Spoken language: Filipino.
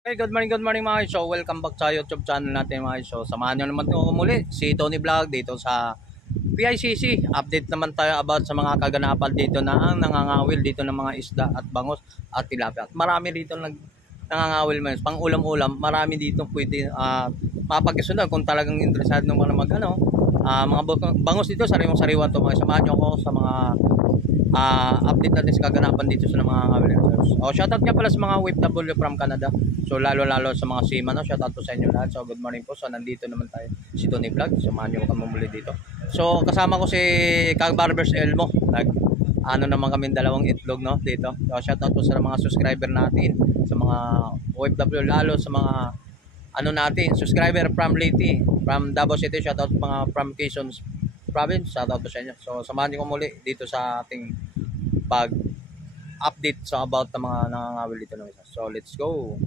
Hey, good morning mga show. Welcome back sa YouTube channel natin mga show. Samahan nyo naman ko muli si Tony Vlog dito sa PICC. Update naman tayo about sa mga kaganapan dito na ang nangangawil dito ng mga isda at bangos at tilapia. At marami dito nangangawil man. Pang ulam-ulam, marami dito pwede mapagkasunod kung talagang interesado naman mag mga bangos dito, sariwang-sariwa to mga. Samahan nyo ako sa mga update natin sa kaganapan dito sa mga kawilan. Shoutout nga pala sa mga OFW from Canada. So lalo-lalo sa mga seaman, no? Shoutout po sa inyo lahat. So good morning po. So nandito naman tayo si Tony Vlog. Samahan niyo kami muli dito. So kasama ko si Kag Barbers Elmo. Ano naman kami dalawang itlog no dito. So shoutout po sa mga subscriber natin, sa mga OFW, lalo sa mga ano natin, subscriber from Leyte, from Davao City. Shoutout mga from Quezon Province. Shoutout po sa inyo. So samahan niyo ko muli dito sa ating pag update sa about ng mga nangangawil dito ng isa. So let's go.